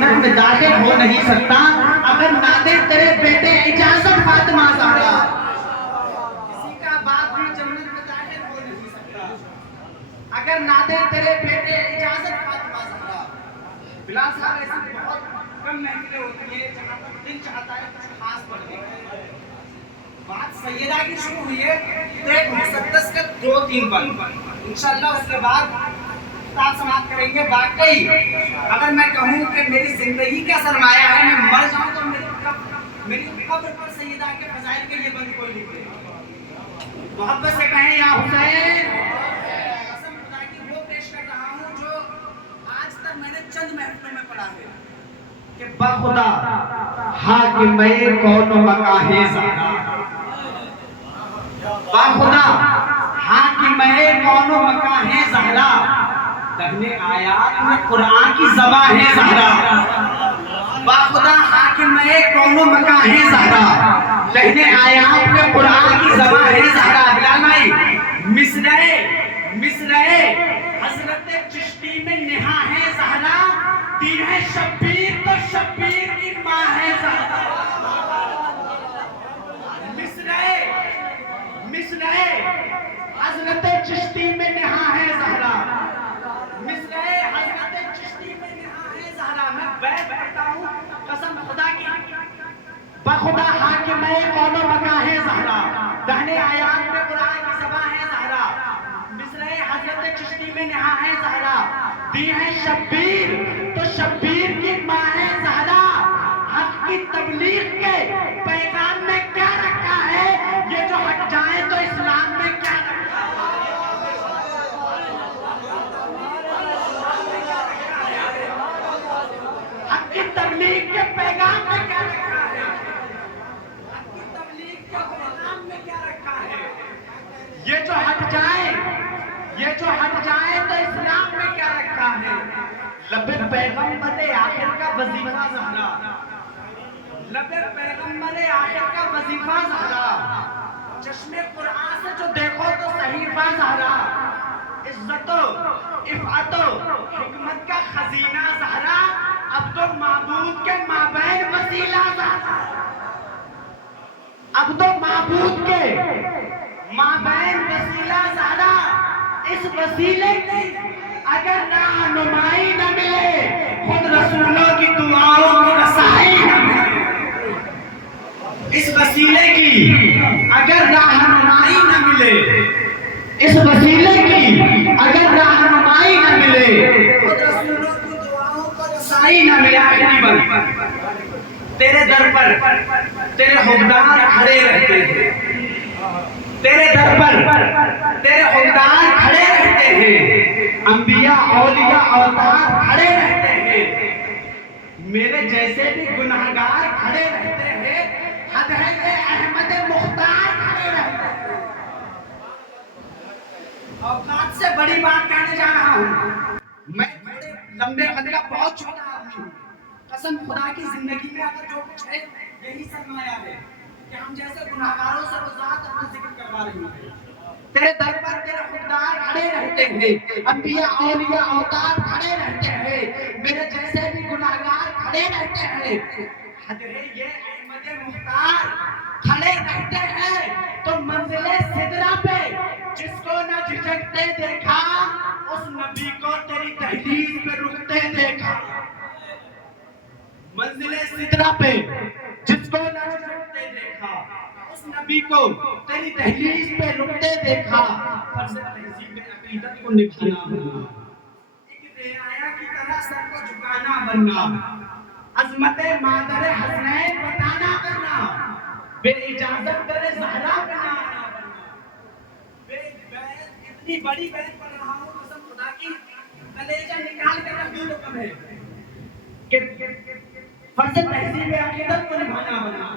جنت میں داخل ہو نہیں سکتا اگر نہ دے تیرے بیٹے اجازت فاطمہ زہرا. کسی کا باپ بھی جنت میں داخل ہو نہیں سکتا اگر نہ دے تیرے بیٹے اجازت فاطمہ زہرا. بلال صاحب ایسی بہت کم محفلیں ہوتی ہیں جہاں پر دل چاہتا ہے کچھ خاص پڑھنے کا. بات سیدہ کی شروع ہوئی ہے تو ایک مسدس کا 2-3 پن انشاءاللہ اس کے بعد کتاب سماعت کریں گے. واقعی اگر میں کہوں کہ میری زندگی کا سرمایہ ہے میں مر جاؤں تو میری قبر پر سیدہ کے فضائل کے یہ بند کوئی لکھ دے. محبت سے کہیں یا حسین. قسم خدا کی وہ پیش کر رہا ہوں جو آج تک میں نے چند محفلوں میں پڑھا ہے کہ بخدا حاکم کون و مکاہ زہرا. بخدا حاکم کون و مکاہ زہرا. دہنے آیات میں قرآن کی زبان ہے زہرا. بخدا حاکم کون و مکاہ زہرا. دہنے آیات میں قرآن کی زبان ہے زہرا. بلال بھائی مصرعے حضرت چشتی میں نہا ہے زہرا. دین ہے شبیر تو شبیر کی ماں ہے زہرا. مصرعے حضرت چشتی میں نہا ہے زہرا. مصرعے حضرت چشتی میں نہا ہے زہرا. میں بیت کرتا ہوں قسم خدا کی. بخدا حاکم کون و مکاہ زہرا. دہنے آیات میں قرآن کی زبان ہے زہرا. مصرعے حضرت چشتی میں نہا ہے زہرا. دی ہے شبیر تو شبیر کی ماں ہے زہرا. حق کی تبلیغ کے پیغام میں کیا رکھا ہے یہ جو ہٹ جائیں تو اسلام میں کیا رکھا ہے. حق کی تبلیغ کے پیغام میں کیا رکھا ہے. حق کی تبلیغ کے پیغام میں کیا رکھا ہے. یہ جو ہٹ جائیں تو اسلام میں کیا رکھا ہے. لب پیغمبر آخر کا وظیفہ زہرا. لب پیغمبر آخر کا وظیفہ زہرا. چشم قرآن سے جو دیکھو تو صحیفہ زہرا. عزت و عفت و حکمت کا خزینہ زہرا. عبد و معبود کے مابین وسیلہ زہرا. عبد و معبود کے مابین وسیلہ زہرا. اس وسیلے کی اگر رہنمائی نہ ملے خود رسولوں کی دعاؤں کی رسائی نہ ملے. اس وسیلے کی اگر رہنمائی نہ ملے اس وسیلے کی اگر رہنمائی نہ ملے خود رسولوں کی دعاؤں کو رسائی نہ ملے. آخری بات تیرے در پر تیرے حکمدار کھڑے رہتے ہیں. تیرے در پر تیرے حکمدار کھڑے رہتے ہیں. انبیاء اولیاء اوتار کھڑے رہتے ہیں. میرے جیسے بھی گناہگار کھڑے رہتے ہیں. حضرت احمد مختار کھڑے رہتے ہیں. اوقات سے بڑی بات کہنے جا رہا ہوں. میں بڑے لمبے قد کا بہت چھوٹا آدمی ہوں. قسم خدا کی زندگی میں اگر جو کچھ ہے یہی سرمایہ ہے کہ ہم جیسے گناہگاروں سے وہ ذات اپنا ذکر کروا رہی ہیں. تیرے در پر تیرے خوددار کھڑے رہتے ہیں. انبیاء اولیاء اوتار کھڑے رہتے ہیں. میرے جیسے بھی گناہگار کھڑے رہتے ہیں. حضرت یہ احمد مختار کھڑے رہتے ہیں تو منزل سدرہ پہ جس کو نہ جھجکتے دیکھا اس نبی کو تیری دہلیز پہ رکتے دیکھا. منزل سدرہ پہ جس کو نہ جھجکتے دیکھا اس نبی کو تیری دہلیز پہ رکتے دیکھا. فرض تہذیب عقیدت کو نبھانا بننا. ایک رعایا کی طرح سر کو جھکانا بننا. عظمت مادر حسنین بتانا کرنا. بے اجازت در زہرا بنانا بننا. اتنی بڑی بیت پڑھ رہا ہوں قسم خدا کی کلیجہ نکال کر رکھ دو کم ہے کہ فرض تہذیب عقیدت کو نبھانا بننا.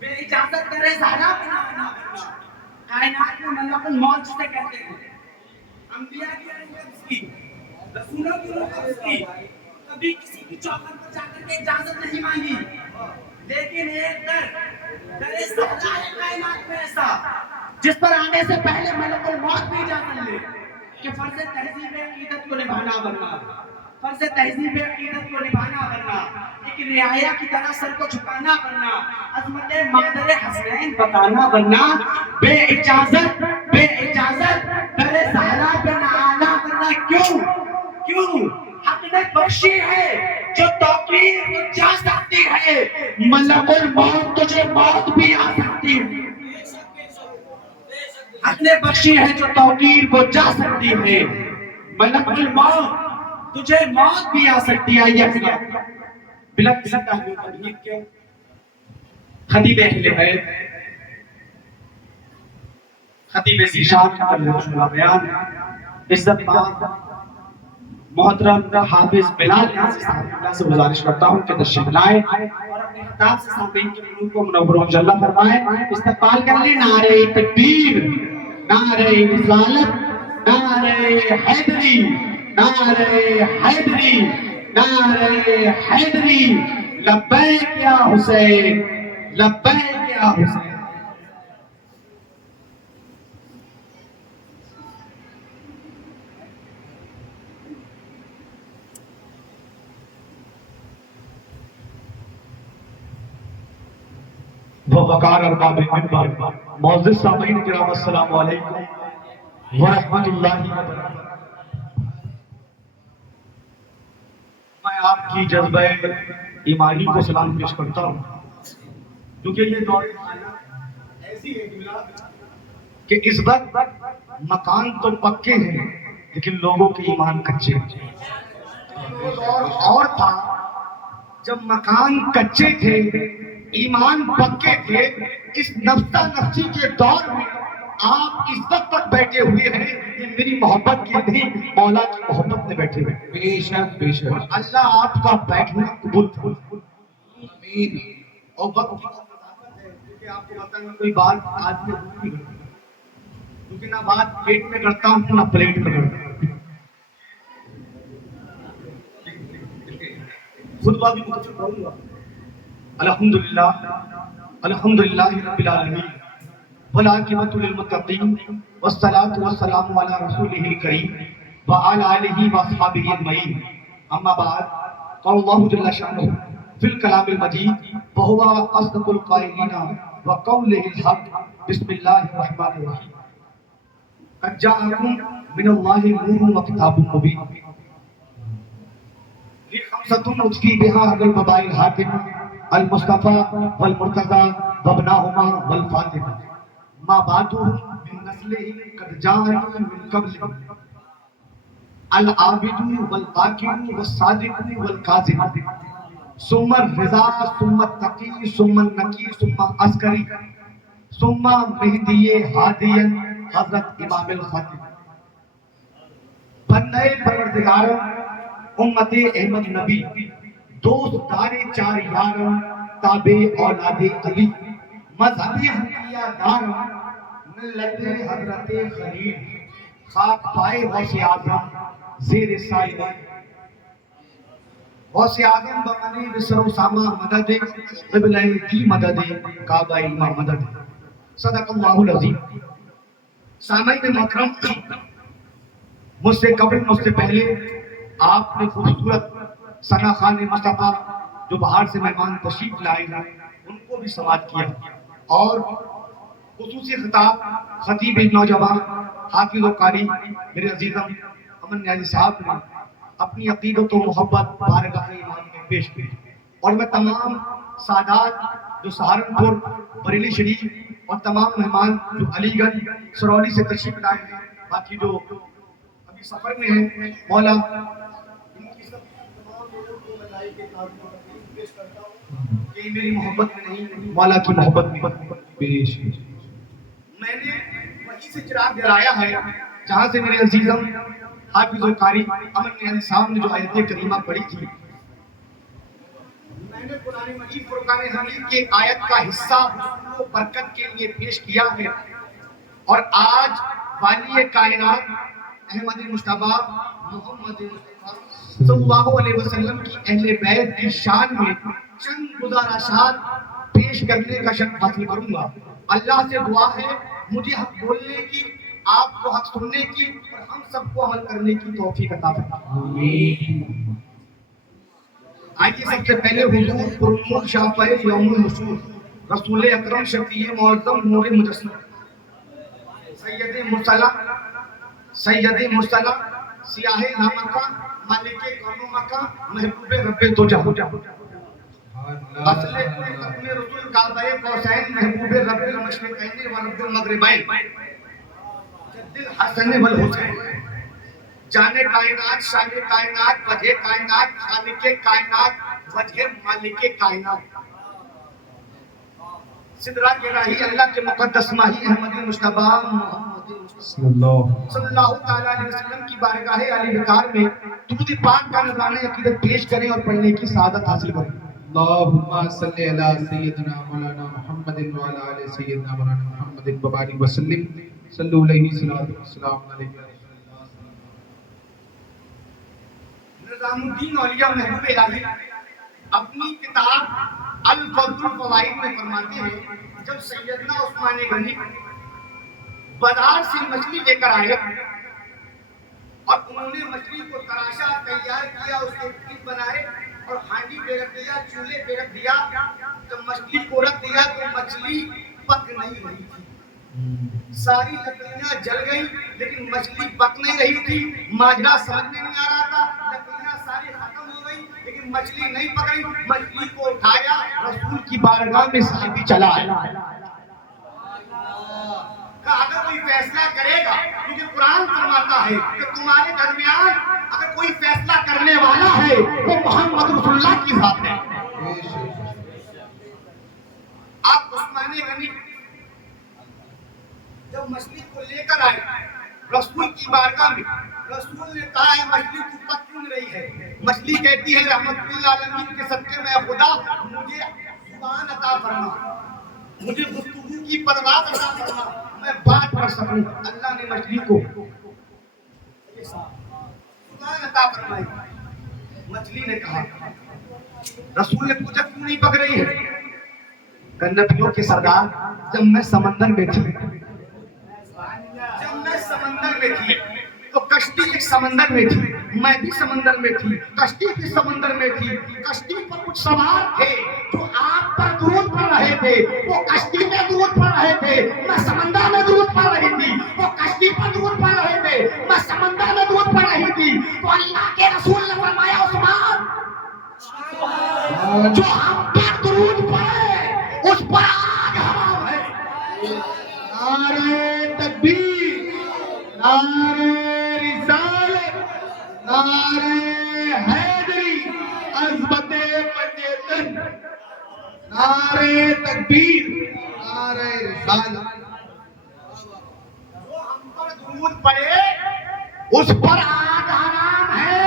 بے اجازت در زہرا بنانا بننا. کائنات میں ملک الموت جسے کہتے ہیں. انبیاء کی روح قبض کی رسولوں کی روح قبض کی. کبھی کسی کی چوکھٹ پر جا کر کے اجازت نہیں مانگی. لیکن ایک در زہرا ہے کائنات میں ایسا جس پر آنے سے پہلے ملک الموت بھی اجازت لے کہ فرض تہذیب عقیدت کو نبھانا بننا. فرض تہذیب عقیدت کو نبھانا ایک رعایا کی طرح سر کو جھکانا ورنہ عظمت مادر حسنین بتانا ورنہ بے اجازت در زہرا پہ نہ آنا ورنہ کیوں حق نے بخشی ہے جو توقیر کو جا سکتی ہے، ملک الموت تجھے موت بھی آ سکتی ہے، حق نے بخشی ہے جو توقیر کو جا سکتی ہے، ملک الموت تجھے موت بھی آ سکتی ہے۔ یہ بلک تحلیل تبلیغ کے خطیب اہل بیت خطیب ذیشان کا ترجمہ بیان عزت مآب محترم حافظ بلال نیازی صاحب اللہ سے گزارش کرتا ہوں کہ تشریف لائیں اور اپنے خطاب سے سامعین کے قلوب کو منور و مجلہ فرمائیں۔ استقبال کر لیں نعرہ تکبیر، نعرہ رسالت، نعرہ حیدری، نعرہ حیدری، نعرہ حیدری، لبیک یا حسین، لبیک یا حسین۔ وقار ارباب منبر معزز سامعین کرام السلام علیکم ورحمۃ اللہ وبرکاتہ۔ میں آپ کی جذبہ ایمانی کو سلام پیش کرتا ہوں، کیونکہ یہ دور ایسی ہے کہ اس وقت مکان تو پکے ہیں لیکن لوگوں کے ایمان کچے ہیں۔ اور تھا جب مکان کچے تھے، ایمان پکے تھے، اس نفسہ نفسی کے دور میں آپ اس وقت تک بیٹھے ہوئے ہیں، یہ میری محبت کی نہیں، مولا کی محبت میں بیٹھے ہوئے۔ بے شک بے شک اللہ آپ کا بیٹھنا قبول کرے، آمین۔ اور وقت کی قدر ہے، کیونکہ آپ کو پتہ ہے کوئی بات آدمی نہیں کرتا، کیونکہ نہ بات پیٹ میں کرتا ہوں نہ پلیٹ میں کرتا ہوں، خطبہ بھی مختصر کروں گا۔ الحمدللہ الحمدللہ رب العالمین والعاقبۃ للمتقین والصلاة والسلام علی رسولہ الکریم وعلی آلہ واصحابہ اجمعین، اما بعد قال اللہ جل شانہ فی الکلام المجید وہو اصدق القائلین وقولہ الحق، بسم اللہ الرحمن الرحیم، قد جاءکم من اللہ نور وکتاب مبین، خمسۃ اجزی بہا الوباء الحاتم المصطفى والمرتضى وابناهما والفاطمة ما بعدهم من نسله قد جاءوا من قبل العابد والباقر والصادق والكاذب ثم الرضا ثم التقي ثم النقي ثم عسكري ثم مہدی ہادی حضرت امام الخاتم۔ بندے پروردگار امت احمد نبی، دوست دار چار یار، تابع اولاد علی، مذہبی حنفیہ دار، ملت حضرت خلیل، خاک پائے غوث اعظم زیر سایہ غوث اعظم بمنی بسر اسامہ مدد قبلہ کی مدد کعبہ علمہ مدد، صدق اللہ العظیم۔ سامعین محترم، مجھ سے قبل مجھ سے پہلے آپ نے خوبصورت ثنا خان مصطفیٰ جو باہر سے مہمان تشریف لائے ہیں ان کو بھی سماعت کیا، اور خصوصی خطاب خطیب نوجوان حافظ و قاری میرے عزیزم امن نیازی صاحب نے اپنی عقیدت و محبت بارگاہ ایمان میں پیش کی، اور میں تمام سادات جو سہارنپور بریلی شریف اور تمام مہمان جو علی گڑھ سرولی سے تشریف لائے ہیں، باقی جو ابھی سفر میں ہیں، مولا کہ میری محبت میں نہیں، مولا کی محبت میں پیش۔ میں نے وہیں سے چراغ جلایا ہے جہاں سے میرے عزیزم حافظ و قاری امن نیازی صاحب نے جو آیت کریمہ پڑھی تھی، میں نے قرآن مجید فرقان حمید کی آیت کا حصہ و برکت کے لیے پیش کیا ہے، اور آج والی کائنات احمد مصطفیٰ محمد صلی اللہ علیہ وسلم کی اہل بیت کی شان میں چند گزارشات پیش کرنے کا شرف حاصل کروں گا۔ اللہ سے دعا ہے مجھے حق بولنے کی، آپ کو حق سننے کی، اور ہم سب کو عمل کرنے کی توفیق عطا فرمائے۔ آئیے سب سے پہلے حضور پرنور شاہ یوم النشور رسول اکرم شفیع معظم نور مجسم سید مرسلہ سیاہ نامکہ مالک کون و مکہ محبوب رب تو جہاں اصل ختم رسول کعبہ قوسین محبوب رب المشرقین و رب المغربین جد الحسن والحسین جانے کائنات شان کائنات وجہ کائنات خالق کائنات وجہ مالک کائنات سدرہ کے راہی اللہ کے مقدس ماہی احمدی مصطفیٰ محمد صلی اللہ تعالیٰ علیہ وسلم کی بارگاہ علی وقار میں درود پاک کا نذرانہ عقیدت پیش کریں اور پڑھنے کی سعادت حاصل کریں. اللہم صلی علی سیدنا مولانا محمد وعلی آل سیدنا مولانا محمد وبارک وسلم صلو علیہ السلام علیہ. نظام الدین اولیاء محبوب الہی اپنی کتاب الفضل الفوائد میں فرماتے ہیں جب سیدنا عثمان غنی بازار سے مچھلی لے کر آئے اور انہوں نے مچھلی کو تراشا تیار کیا اس کے پیس بنائے اور ہانڈی پہ رکھ دیا چولہے پہ رکھ دیا جب مچھلی کو رکھ دیا تو مچھلی پک نہیں رہی تھی ساری لکڑیاں جل گئی لیکن مچھلی پک نہیں رہی تھی ماجرا سمجھ میں نہیں آ رہا تھا لکڑیاں ساری ختم ہو گئی لیکن مچھلی نہیں پک رہی مچھلی کو اٹھایا رسول کی بارگاہ میں صحابی چلا آیا اگر کوئی فیصلہ کرے گا کیونکہ قرآن فرماتا ہے کہ تمہارے درمیان اگر کوئی فیصلہ کرنے والا ہے وہ محمد رسول اللہ کی ذات ہے. آپ عثمان غنی جب مچھلی کو لے کر آئے رسول کی بارگاہ میں رسول نے کہا ہے مچھلی تو پک کیوں رہی ہے مچھلی کہتی ہے رحمت للعالمین کے صدقے میں خدا مجھے زبان عطا فرما مجھے گفتگو کی پرواز عطا فرما میں بات کر سکوں. اللہ نے مچھلی کو زبان عطا فرمائی. مچھلی نے کہا رسول نے پوچھا کیوں نہیں پک رہی ہے کہ نبیوں کے سردار جب میں سمندر میں تھی تو کشتی ایک سمندر میں تھی میں بھی سمندر میں تھی کشتی بھی سمندر میں تھی کشتی پر کچھ سوار تھے جو آگ پر درود پڑھ رہے تھے وہ کشتی میں درود پڑھ رہے تھے میں سمندر میں درود پڑھ رہی تھی وہ کشتی پر درود پڑھ رہے تھے میں سمندر میں درود پڑھ رہی تھی تو اللہ کے رسول نے فرمایا عثمان جو ہم پر درود پڑھے اس پر آگ حرام ہے. نعرہ تکبیر نعرہ رسالت نعرہ حیدری عظمت پنجیتن نعرہ تکبیر نعرہ رسالت. جو ہم پر درود پڑے اس پر آگ حرام ہے.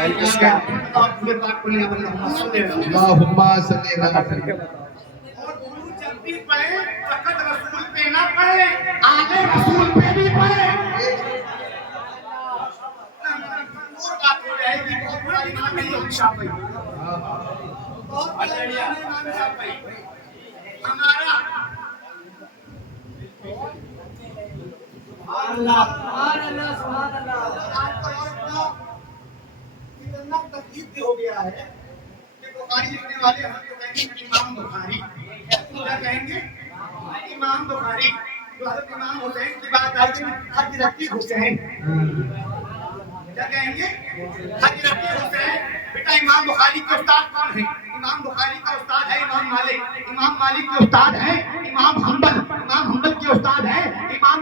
اللہم صلی علی سیدنا اور درود جب بھی پڑھے فقط رسول پہ نہ پڑھے آگے رسول پہ بھی پڑھے. اور بات ہو جائے گی بہت بڑا امام ہے امام شافعی بہت بڑا امام شافعی ہمارا سبحان اللہ آپ کو اتنا تکلیف ہو گیا ہے کہ بخاری لکھنے والے ہم کو کہیں گے امام بخاری کیا کہیں گے امام بخاری جو حضرت امام حسین کی بات آئی کہ حضرت حسین کیا کہیں گے حضرت حسین. بیٹا امام بخاری کے استاد کون ہیں امام بخاری کا استاد ہے امام مالک کے استاد ہیں امام حنبل کے استاد ہیں امام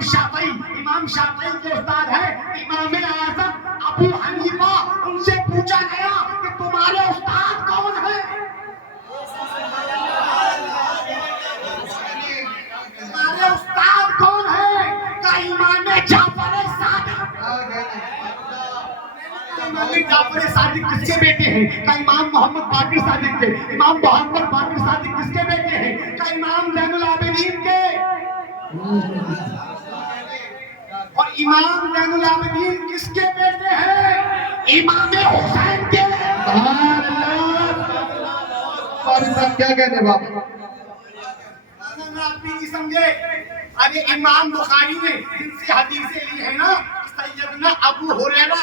شافعی کے استاد ہیں امام اعظم ابو حنیفہ. ان سے پوچھا گیا کہ تمہارے استاد کون ہیں تمہارے استاد کون ہیں کہ امام جعفر صادق. امام جعفر صادق کس کے بیٹے ہیں کہ امام محمد باقر صادق کے. امام محمد باقر صادق کس کے بیٹے ہیں کہ امام زین العابدین کے. اور امام زین العابدین کس کے بیٹے ہیں امام حسین کے. کیا کہتے باپ آپ بھی نہیں سمجھے. ارے امام بخاری نے جن سے حدیثیں لی ہے نا سیدنا ابو ہریرہ